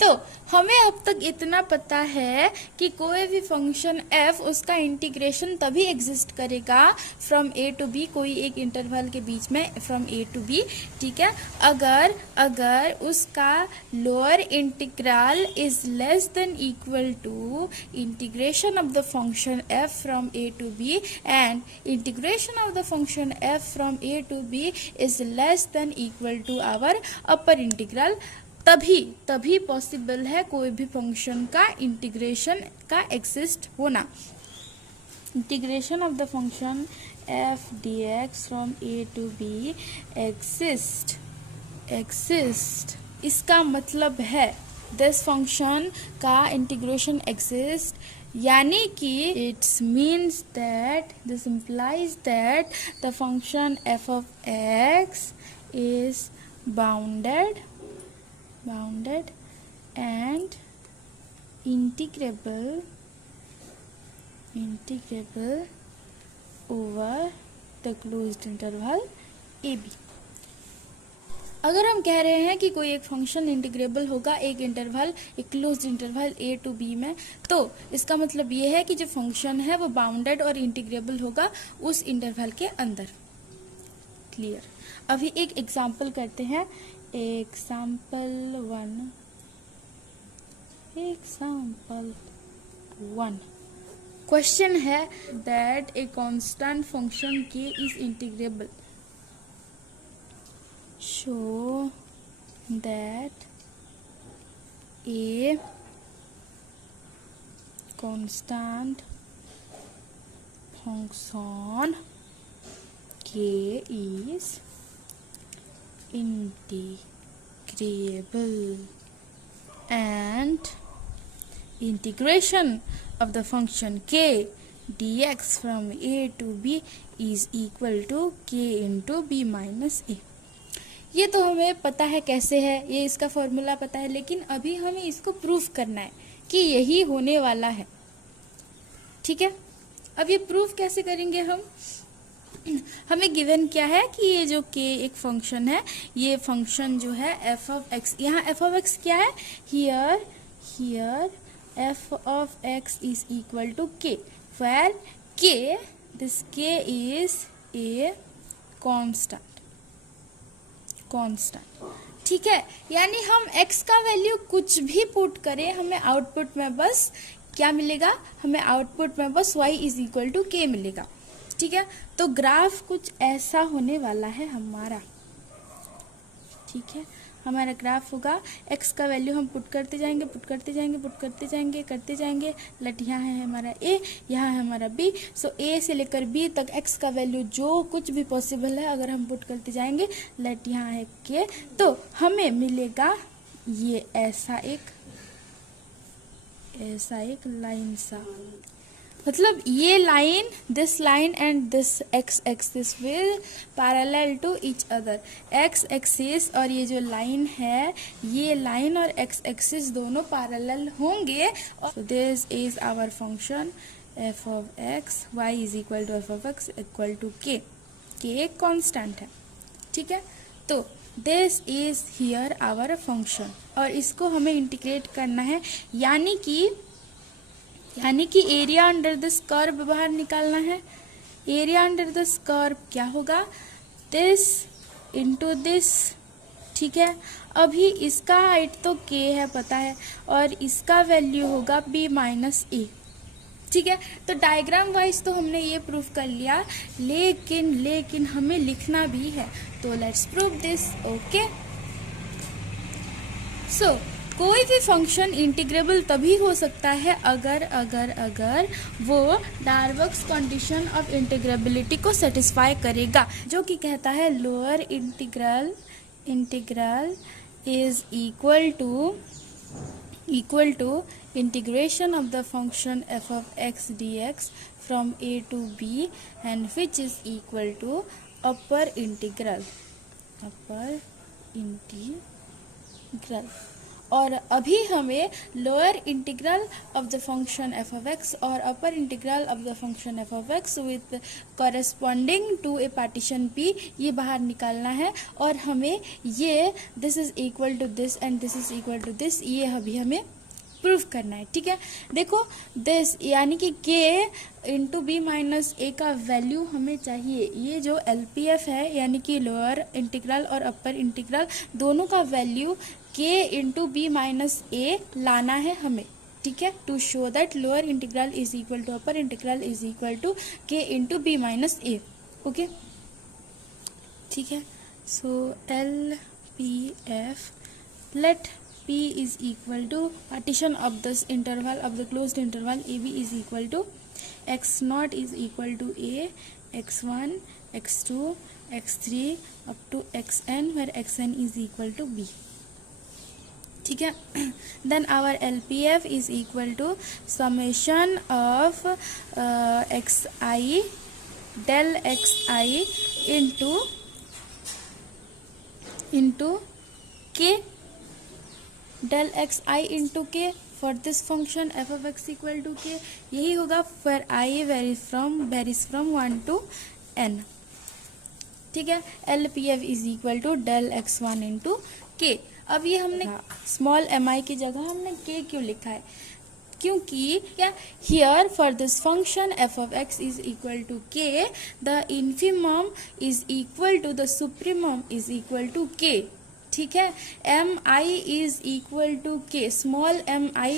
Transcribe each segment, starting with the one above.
तो हमें अब तक इतना पता है कि कोई भी फंक्शन f उसका इंटीग्रेशन तभी एग्जिस्ट करेगा फ्रॉम a टू b, कोई एक इंटरवल के बीच में फ्रॉम a टू b, ठीक है, अगर उसका lower integral is less than equal to integration of the function f from a to b and integration of the function f from a to b is less than equal to our upper integral, तभी possible है कोई भी function का integration का exist होना। Integration of the function f dx from a to b exist, इसका मतलब है दिस फंक्शन का इंटीग्रेशन एग्जिस्ट, यानी कि it's means that this implies that the function f of x is bounded and integrable over the closed interval ab। अगर हम कह रहे हैं कि कोई एक फंक्शन इंटीग्रेबल होगा एक इंटरवल, एक closed interval a to b में, तो इसका मतलब ये है कि जो फंक्शन है वो बाउंडेड और इंटीग्रेबल होगा उस इंटरवल के अंदर। क्लियर। अभी एक एग्जांपल करते हैं। Example 1 क्वेश्चन है that a constant function k is integrable. Show that a constant function k is integrable and integration of the function k dx from a to b is equal to k into b minus a। ये तो हमें पता है कैसे है, ये इसका formula पता है, लेकिन अभी हमें इसको प्रूफ करना है कि यही होने वाला है। ठीक है, अब ये प्रूफ कैसे करेंगे हम? हमें गिवन क्या है कि ये जो k एक फंक्शन है, ये फंक्शन जो है f of x, यहाँ f of x क्या है? here f of x is equal to k, where this k is a constant। ठीक है, यानी हम x का वैल्यू कुछ भी पुट करें, हमें आउटपुट में बस क्या मिलेगा? हमें आउटपुट में बस y is equal to k मिलेगा। ठीक है, तो ग्राफ कुछ ऐसा होने वाला है हमारा। ठीक है, हमारा ग्राफ होगा, x का वैल्यू हम पुट करते जाएंगे, लट यहाँ है हमारा a, यहाँ है हमारा b, सो a से लेकर b तक x का वैल्यू जो कुछ भी पॉसिबल है अगर हम पुट करते जाएंगे, लट यहाँ है k, तो हमें मिलेगा ये ऐसा एक लाइन सा, मतलब ये line, this line and this X axis will parallel to each other. X axis और ये जो लाइन है, ये लाइन और एक्स एक्सिस दोनों पैरेलल होंगे। So this is our function f of x, y is equal to f of x equal to k। k एक constant है। ठीक है, तो this is here our function और इसको हमें इंटीग्रेट करना है, यानी कि एरिया अंडर दिस कर्व बाहर निकालना है। एरिया अंडर दिस कर्व क्या होगा? This into this. ठीक है, अभी इसका हाइट तो k है पता है, और इसका वैल्यू होगा b माइनस a। ठीक है, तो डायग्राम वाइज तो हमने ये प्रूफ कर लिया, लेकिन हमें लिखना भी है, तो लेट्स प्रूव दिस। ओके, सो कोई भी फंक्शन इंटीग्रेबल तभी हो सकता है अगर वो डार्बक्स कंडीशन ऑफ इंटीग्रेबिलिटी को सेटिस्फाई करेगा, जो कि कहता है lower integral is equal to integration of the function f of x dx from a to b and which is equal to upper integral। और अभी हमें lower integral of the function F of X और upper integral of the function F of X with corresponding to a partition P ये बाहर निकालना है। और हमें ये this is equal to this and this is equal to this ये अभी हमें प्रूफ करना है। ठीक है, देखो दिस यानी कि के इंटू बी माइनस ए का वैल्यू हमें चाहिए। ये जो एल पी एफ है यानी कि लोअर इंटीग्रल और अपर इंटीग्रल दोनों का वैल्यू के इंटू बी माइनस ए लाना है हमें। ठीक है, to show that lower integral is equal to upper integral is equal to K into B minus A. Okay, ठीक है, so L P F let P is equal to partition of this interval of the closed interval AB is equal to x naught is equal to A, x1, x2, x3 up to xn where xn is equal to B. ठीक है, then our LPF is equal to summation of xi del xi into k del X I into K for this function F of X equal to K. यही होगा for I varies from 1 to n। ठीक है, L P F is equal to del X one into K. अब ये हमने small M आई की जगह हमने के क्यों लिखा है? क्योंकि क्या here for this function F of X is equal to K the infimum is equal to the supremum is equal to K. ठीक है, M I is equal to K, small M I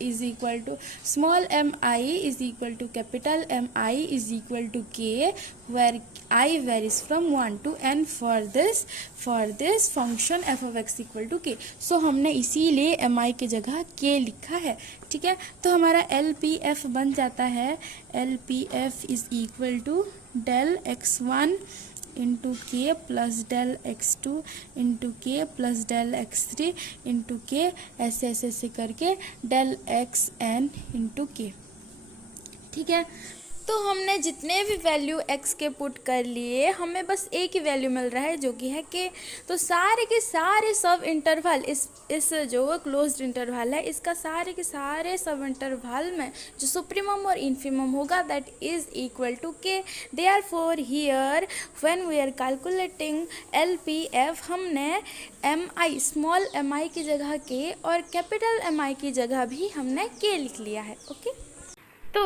is equal to small M I is equal to capital M I is equal to K where I varies from 1 to n for this function F of X equal to K. सो हमने इसीलिए M आई की जगह के लिखा है। ठीक है, तो हमारा एल पी एफ बन जाता है L P F is equal to del X one into K plus del X two into K plus del X three into K ऐसे ऐसे ऐसे करके डेल एक्स एन इंटू के। ठीक है, तो हमने जितने भी वैल्यू x के पुट कर लिए हमें बस एक ही वैल्यू मिल रहा है जो कि है k। तो सारे के सारे सब इंटरवल इस जो क्लोज्ड इंटरवल है इसका सारे के सारे सब इंटरवल में जो सुप्रीमम और इन्फिमम होगा that is equal to k। Therefore here when we are calculating LPF हमने mi स्मॉल mi की जगह k और कैपिटल mi की जगह भी हमने k लिख लिया है। ओके, तो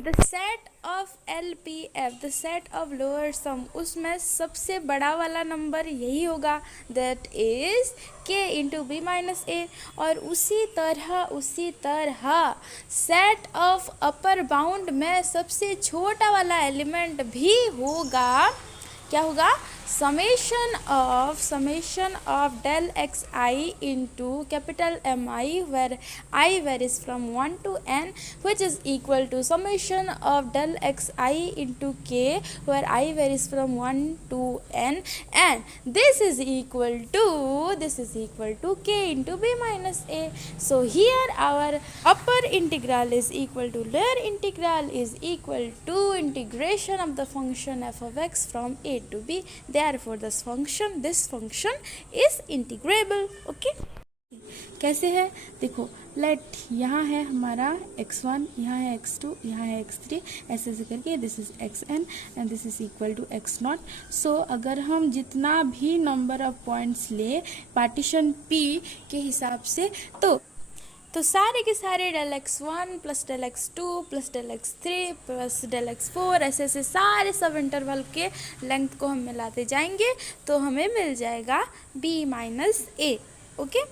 the set of LPF the set of lower sum उसमें सबसे बड़ा वाला नंबर यही होगा that is k into B minus A. और उसी तरह सेट ऑफ अपर बाउंड में सबसे छोटा वाला एलिमेंट भी होगा। क्या होगा? Summation of del X I into capital M I where I varies from 1 to n which is equal to summation of del X I into K where I varies from 1 to n and this is equal to k into b minus a. So here our upper integral is equal to lower integral is equal to integration of the function f of x from a to b. Therefore this function is integrable. Okay, कैसे है? देखो late यहाँ है हमारा x1, यहाँ है x2, यहाँ है x3 ऐसे ऐसे करके this is xn and this is equal to x nought. So अगर हम जितना भी नंबर ऑफ पॉइंट्स ले पार्टीशन P के हिसाब से तो सारे के सारे del x1 plus del x2 plus del x3 plus del x4 ऐसे ऐसे सारे सब इंटरवल के लेंथ को हम मिलाते जाएंगे तो हमें मिल जाएगा b माइनस ए। ओके,